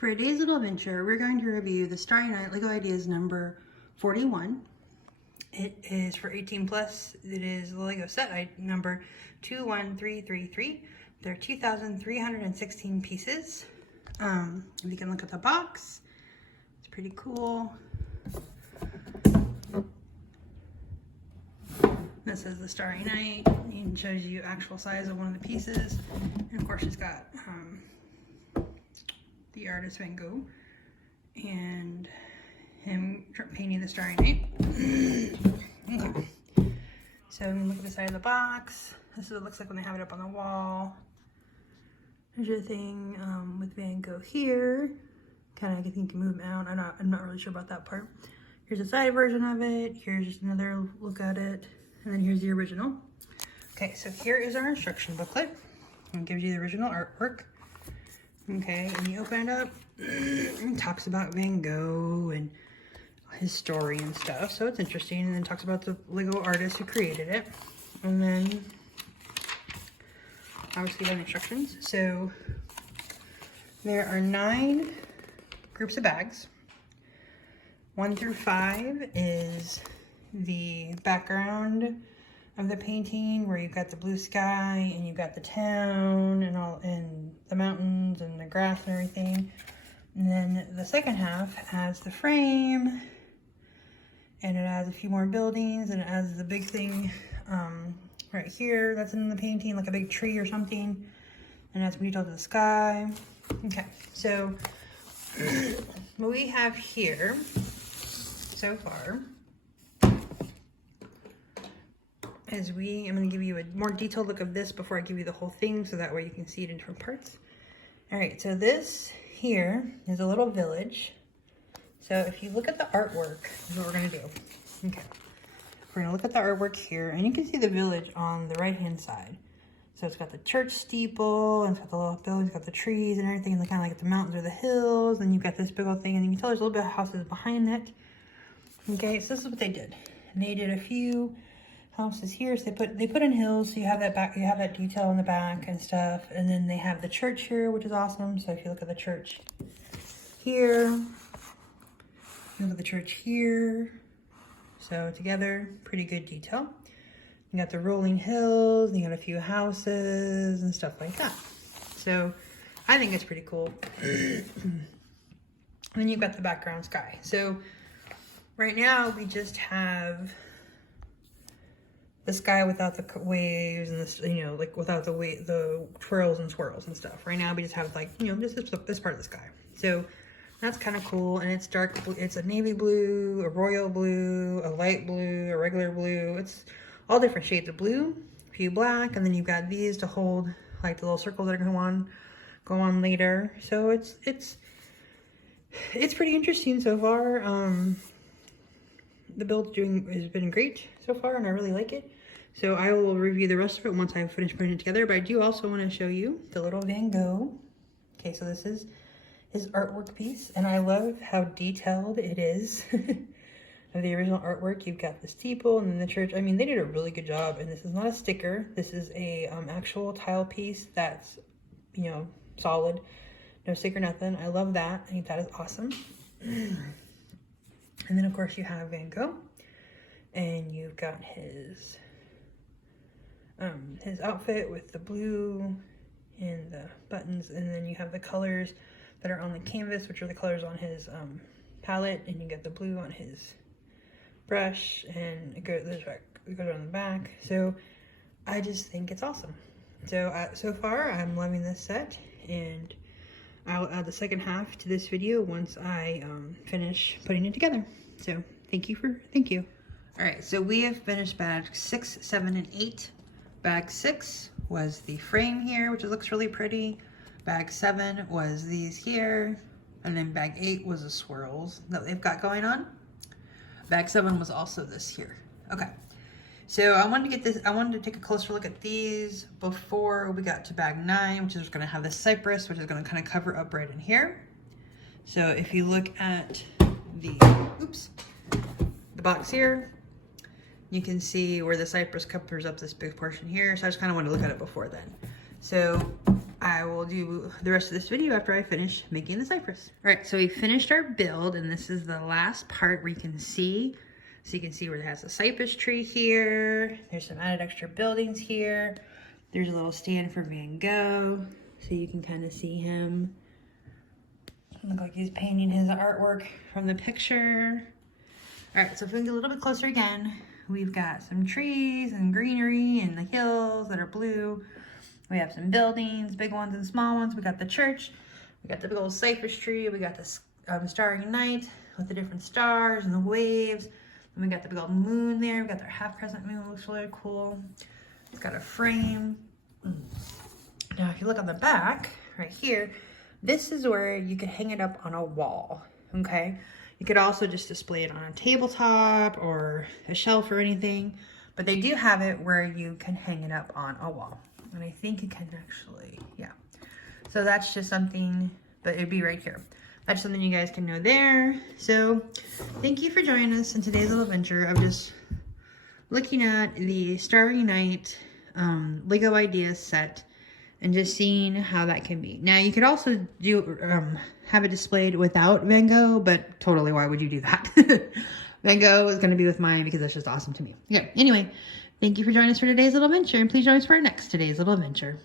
For today's little adventure, we're going to review the Starry Night LEGO Ideas number 41. It is for 18 plus. It is the LEGO set number 21333. There are 2,316 pieces. If you can look at the box, it's pretty cool. This is the Starry Night. It shows you actual size of one of the pieces. And of course it's got the artist Van Gogh and him painting the Starry Night. Okay. So look at the side of the box. This is what it looks like when they have it up on the wall. There's your thing with Van Gogh here. Kind of, I think you can move them out. I'm not really sure about that part. Here's a side version of it. Here's just another look at it. And then here's the original. Okay, so here is our instruction booklet. It gives you the original artwork. Okay, and you open it up, and it talks about Van Gogh and his story and stuff. So it's interesting. And then talks about the LEGO artist who created it. And then obviously you have instructions. So there are 9 groups of bags. 1 through 5 is the background of the painting, where you've got the blue sky and you've got the town and the mountains and the grass and everything. And then the second half has the frame, and it has a few more buildings, and it has the big thing right here that's in the painting, like a big tree or something, and that's detailed to the sky. Okay, so what we have here so far is I'm going to give you a more detailed look of this before I give you the whole thing, so that way you can see it in different parts. All right, so this here is a little village. So if you look at the artwork, this is what we're going to do. Okay, we're going to look at the artwork here, and you can see the village on the right-hand side. So it's got the church steeple, and it's got the little buildings, it's got the trees and everything, and kind of like the mountains or the hills, and you've got this big old thing, and you can tell there's a little bit of houses behind it. Okay, so this is what they did. And they did a few houses here, so they put in hills, so you have that back, you have that detail in the back and stuff. And then they have the church here, which is awesome. So if you look at the church here, look at the church here, so together, pretty good detail. You got the rolling hills, and you got a few houses and stuff like that. So I think it's pretty cool. And then you've got the background sky. So right now we just have the sky without the waves and this, like without the twirls and swirls and stuff. Right now we just have like, this part of the sky. So that's kind of cool. And it's dark, it's a navy blue, a royal blue, a light blue, a regular blue. It's all different shades of blue, a few black, and then you've got these to hold like the little circles that are going to go on later. So it's pretty interesting so far. The build has been great so far, and I really like it. So I will review the rest of it once I've finished putting it together, but I do also want to show you the little Van Gogh. Okay, so this is his artwork piece, and I love how detailed it is. Of the original artwork, you've got the steeple and then the church. I mean, they did a really good job, and this is not a sticker. This is a actual tile piece that's, solid. No sticker, nothing. I love that. I think that is awesome. And then, of course, you have Van Gogh, and you've got his outfit with the blue and the buttons, and then you have the colors that are on the canvas, which are the colors on his palette, and you get the blue on his brush, and it goes on the back. So I just think it's awesome. So so far, I'm loving this set, and I'll add the second half to this video once I finish putting it together. So thank you. All right, so we have finished bags 6, 7, and 8. Bag 6 was the frame here, which looks really pretty. Bag 7 was these here, and then bag 8 was the swirls that they've got going on. Bag 7 was also this here. Okay, so I wanted to take a closer look at these before we got to bag 9, which is going to have the cypress, which is going to kind of cover up right in here. So if you look at the box here, you can see where the cypress covers up this big portion here. So I just kind of wanted to look at it before then. So I will do the rest of this video after I finish making the cypress. All right, so we finished our build, and this is the last part where you can see. So you can see where it has the cypress tree here. There's some added extra buildings here. There's a little stand for Van Gogh, so you can kind of see him. Look like he's painting his artwork from the picture. All right, so if we get a little bit closer again, we've got some trees and greenery and the hills that are blue. We have some buildings, big ones and small ones. We got the church. We got the big old cypress tree. We got the starry night with the different stars and the waves. And we got the big old moon there. We got our half crescent moon. It looks really cool. It's got a frame. Now, if you look on the back right here, this is where you could hang it up on a wall, okay? You could also just display it on a tabletop or a shelf or anything, but they do have it where you can hang it up on a wall. And I think it can actually, yeah. So that's just something, but it'd be right here. That's something you guys can know there. So thank you for joining us in today's little adventure of just looking at the Starry Night Lego Ideas set and just seeing how that can be. Now you could also do have it displayed without Van Gogh, but totally, why would you do that? Van Gogh is going to be with mine because that's just awesome to me. Yeah, anyway, thank you for joining us for today's little adventure, and please join us for our next today's little adventure.